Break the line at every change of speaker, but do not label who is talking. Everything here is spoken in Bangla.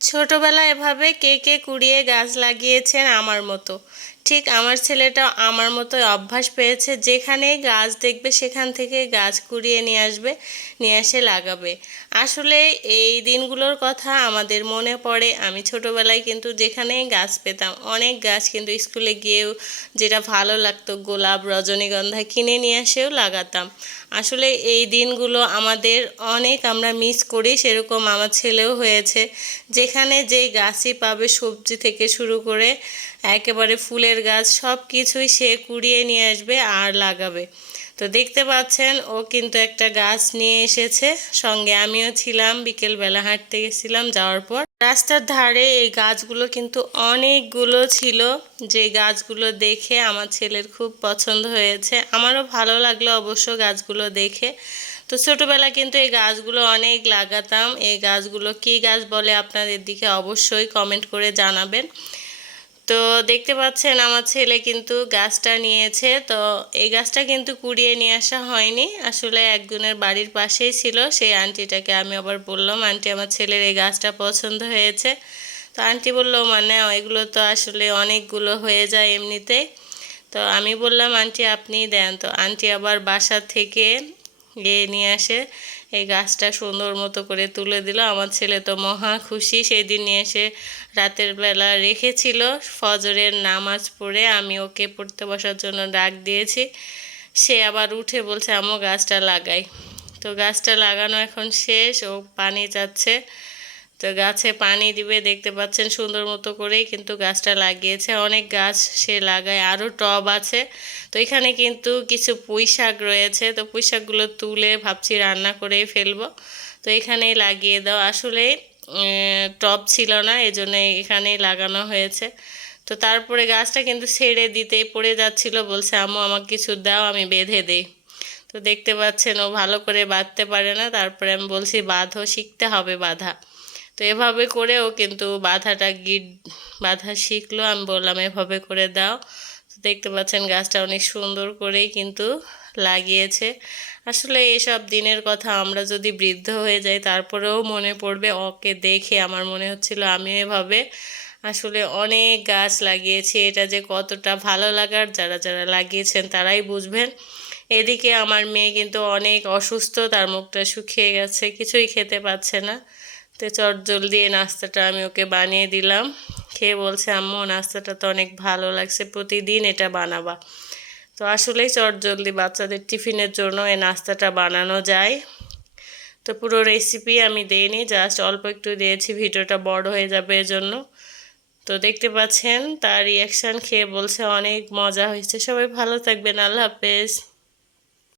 ছোটবেলায় এভাবে কে কে কুড়িয়ে গাছ লাগিয়েছেন আমার মতো? ঠিক আমার ছেলেটা আমার মতো অভ্যাস পেয়েছে, যেখানেই গাছ দেখবে সেখান থেকে গাছ কুড়িয়ে নিয়ে আসবে, নিয়ে এসে লাগাবে। আসলে এই দিনগুলোর কথা আমাদের মনে পড়ে। আমি ছোটোবেলায় কিন্তু যেখানেই গাছ পেতাম, অনেক গাছ কিন্তু স্কুলে গিয়েও যেটা ভালো লাগতো, গোলাপ, রজনীগন্ধা কিনে নিয়ে এসেও লাগাতাম। আসলে এই দিনগুলো আমাদের অনেক আমরা মিস করি, সেরকম আমার ছেলেও হয়েছে। যেখানে যেই গাছই পাবে সবজি থেকে শুরু করে, একেবারে ফুলের গাছ সব কিছুই সে কুড়িয়ে নিয়ে আসবে আর লাগাবে। তো দেখতে পাচ্ছেন, ও কিন্তু একটা গাছ নিয়ে এসেছে। সঙ্গে আমিও ছিলাম, বিকেলবেলা হাঁটতে গেছিলাম যাওয়ার পর। রাস্তার ধারে এই গাছগুলো কিন্তু অনেকগুলো ছিল। যে গাছগুলো দেখে আমার ছেলের খুব পছন্দ হয়েছে। আমারও ভালো লাগল অবশ্য গাছগুলো দেখে। তো ছোটোবেলা কিন্তু এই গাছগুলো অনেক লাগাতাম। এই গাছগুলো কী গাছ বলে আপনাদের দিকে অবশ্যই কমেন্ট করে জানাবেন। তো দেখতে পাচ্ছেন আমার ছেলে কিন্তু গাছটা নিয়েছে, তো এই গাছটা কিন্তু কুড়িয়ে নিয়ে আসা হয়নি। আসলে একজনের বাড়ির পাশেই ছিল, সেই আন্টিটাকে আমি আবার বললাম, আন্টি, আমার ছেলের এই গাছটা পছন্দ হয়েছে। তো আন্টি বলল মানে এগুলো তো আসলে অনেকগুলো হয়ে যায় এমনিতেই। তো আমি বললাম, আন্টি আপনি দেন। তো আন্টি আবার বাসা থেকে গিয়ে নিয়ে আসে। এই গাছটা সুন্দর মতো করে তুলে দিল। আমার ছেলে তো মহা খুশি। সেই দিন এসে রাতের বেলা রেখেছিল ফজরের নামাজ পড়ে। আমি ওকে পড়তে বসার জন্য ডাক দিয়েছি। সে আবার উঠে বলছে আমও গাছটা লাগাই। তো গাছটা লাগানো এখন শেষ। ও পানি চাচ্ছে। তো গাছে পানি দিবে, দেখতে পাচ্ছেন সুন্দর মতো করেই কিন্তু গাছটা লাগিয়েছে। অনেক গাছ সে লাগায় আরও টব আছে। তো এখানে কিন্তু কিছু পুঁই শাক রয়েছে, তো পুঁই শাকগুলো তুলে ভাবছি রান্না করে ফেলব। তো এখানেই লাগিয়ে দাও। আসলে টব ছিল না, এজন্য এখানেই লাগানো হয়েছে। তো তারপরে গাছটা কিন্তু ছেড়ে দিতেই পড়ে যাচ্ছিল, বলছে, আম্মু, আমাকে কিছু দাও, আমি বেঁধে দেই। তো দেখতে পাচ্ছেন ও ভালো করে বাঁধতে পারে না। তারপরে আমি বলছি, বাঁধো, শিখতে হবে বাঁধা। তো এভাবে করেও কিন্তু বাধাটা গিট বাধা শিখলো। আমি বললাম, এভাবে করে দাও। দেখতে পাচ্ছেন গাছটা অনেক সুন্দর করেই কিন্তু লাগিয়েছে। আসলে এসব দিনের কথা আমরা যদি বৃদ্ধ হয়ে যাই, তারপরেও মনে পড়বে, ওকে দেখে আমার মনে হচ্ছিল আমিও এভাবে আসলে অনেক গাছ লাগিয়েছি। এটা যে কতটা ভালো লাগার, যারা যারা লাগিয়েছেন তারাই বুঝবেন। এদিকে আমার মেয়ে কিন্তু অনেক অসুস্থ, তার মুখটা শুকিয়ে গেছে, কিছুই খেতে পাচ্ছে না। তো চট জলদি এই নাস্তাটা আমি ওকে বানিয়ে দিলাম। খেয়ে বলছে, আম্মু, নাস্তাটা তো অনেক ভালো লাগছে, প্রতিদিন এটা বানাবা। তো আসলেই চট জলদি বাচ্চাদের টিফিনের জন্য এই নাস্তাটা বানানো যায়। তো পুরো রেসিপি আমি দিইনি জাস্ট অল্প একটু দিয়েছি, ভিডিওটা বড় হয়ে যাবে এজন্য। তো দেখতে পাচ্ছেন, তার রিয়াকশান খেয়ে বলছে, অনেক মজা হয়েছে। সবাই ভালো থাকবেন, আল্লাহ হাফেজ।